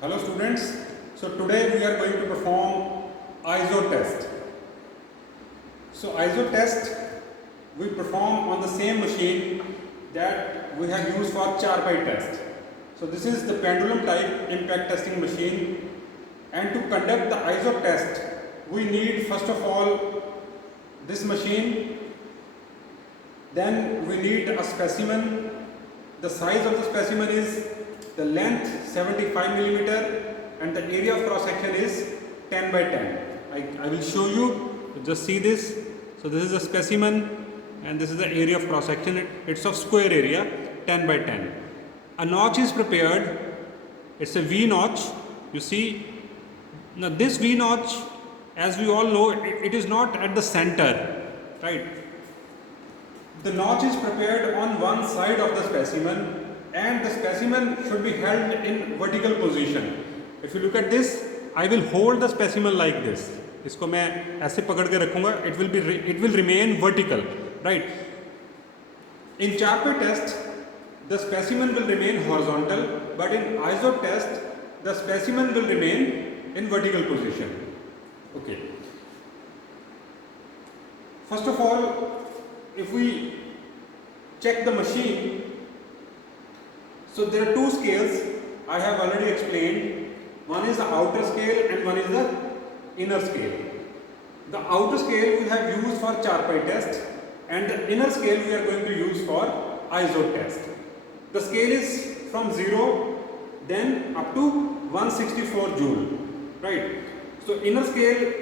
Hello students, so today we are going to perform ISO test. So ISO test we perform on the same machine that we have used for Charpai test. So this is the pendulum type impact testing machine, and to conduct the ISO test we need first of all this machine, then we need a specimen. The size of the specimen is the length 75 millimeter and the area of cross section is 10 by 10. I will show you, just see this. So this is a specimen and this is the area of cross section. It's of square area 10 by 10. A notch is prepared. It's a V notch. You see, now this V notch, as we all know, it is not at the center, right? The notch is prepared on one side of the specimen and the specimen should be held in vertical position. If you look at this, I will hold the specimen like this. इसको मैं ऐसे पकड़ के रखूँगा. It will remain vertical, right? In Charpai test, the specimen will remain horizontal, but in ISO test, the specimen will remain in vertical position. Okay. First of all, if we check the machine, so there are two scales I have already explained. One is the outer scale and one is the inner scale. The outer scale we have used for Charpai test and the inner scale we are going to use for ISO test. The scale is from 0 then up to 164 joule, right? So inner scale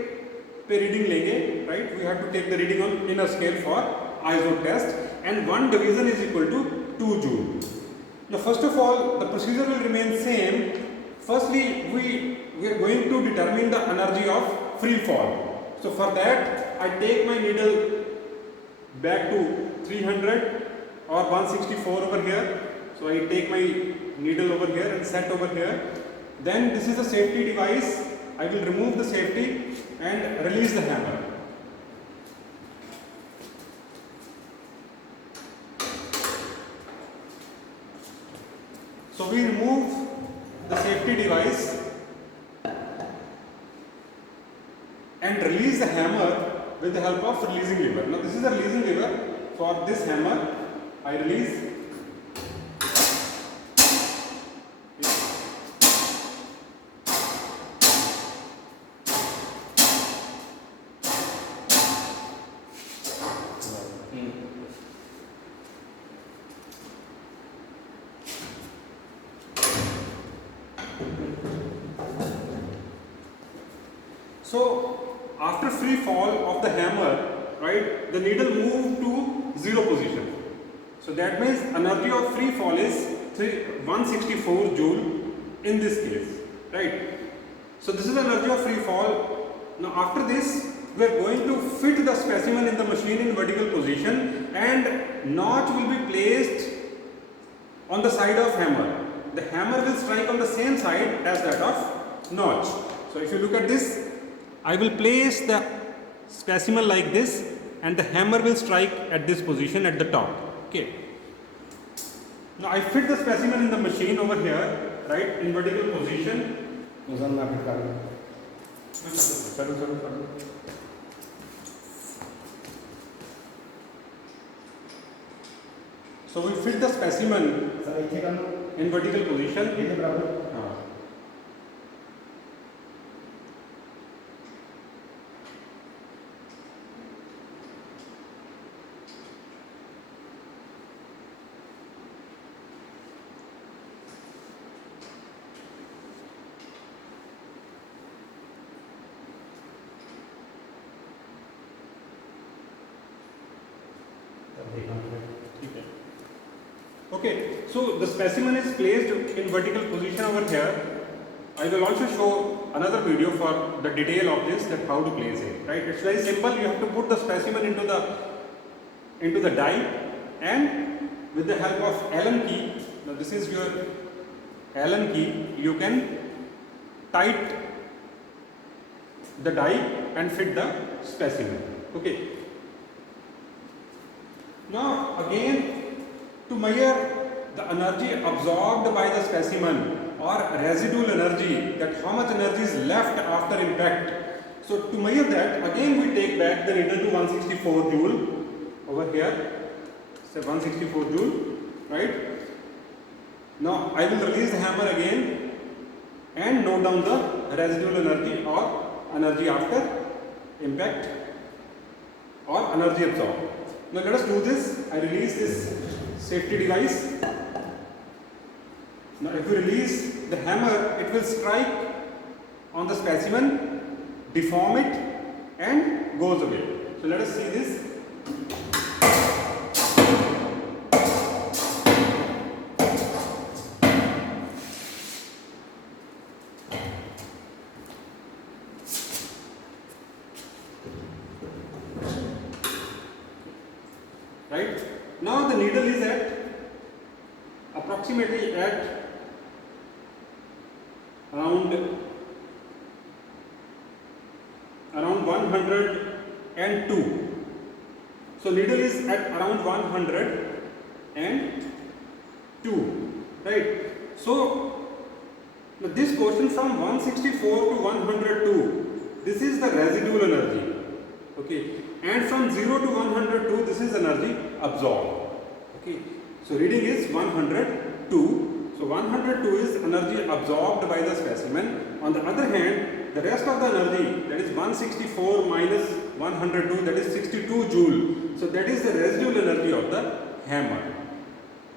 पे reading लेंगे, right? We have to take the reading on inner scale for ISO test, and one division is equal to 2 joule. Now first of all, the procedure will remain same. Firstly, we are going to determine the energy of free fall. So for that, I take my needle back to 300 or 164 over here. So I take my needle over here and set over here. Then this is a safety device. I will remove the safety and release the hammer. So we remove the safety device and release the hammer with the help of releasing lever. Now this is a releasing lever. For this hammer, I release. So after free fall of the hammer, right, the needle moved to 0 position. So that means energy of free fall is 164 joule in this case, right? So this is energy of free fall. Now after this, we are going to fit the specimen in the machine in vertical position and notch will be placed on the side of hammer. The hammer will strike on the same side as that of notch. So if you look at this, I will place the specimen like this and the hammer will strike at this position at the top. Okay. Now I fit the specimen in the machine over here, right, in vertical position. So we fit the specimen in vertical position. Okay, so the specimen is placed in vertical position over here. I will also show another video for the detail of this, that how to place it, right? It's very simple. You have to put the specimen into the die, and with the help of Allen key, now this is your Allen key, you can tight the die and fit the specimen. Okay. Now again, to measure the energy absorbed by the specimen, or residual energy, that how much energy is left after impact. So to measure that, again we take back the needle to 164 joule over here. So 164 joule, right? Now I will release the hammer again and note down the residual energy or energy after impact or energy absorbed. Now let us do this. I release this safety device. Now if we release the hammer, it will strike on the specimen, deform it and goes away. So let us see this. Right? Now the needle is at approximately at around 102. So needle is at around 102. Right? So this portion from 164 to 102, this is the residual energy. Okay, and from 0 to 102, this is energy absorbed. Okay, so reading is 102. So 102 is energy absorbed by the specimen. On the other hand, the rest of the energy, that is 164 minus 102, that is 62 joule. So that is the residual energy of the hammer.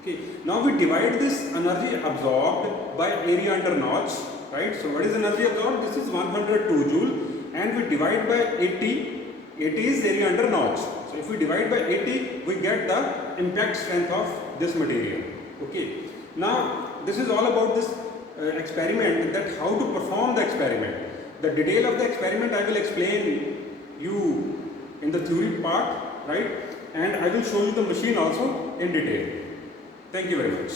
Okay, now we divide this energy absorbed by area under notch. Right, so what is energy absorbed? This is 102 joule, and we divide by 80. 80 is area under notch. So if we divide by 80, we get the impact strength of this material. Okay. Now this is all about this experiment, that how to perform the experiment. The detail of the experiment I will explain you in the theory part, right? And I will show you the machine also in detail. Thank you very much.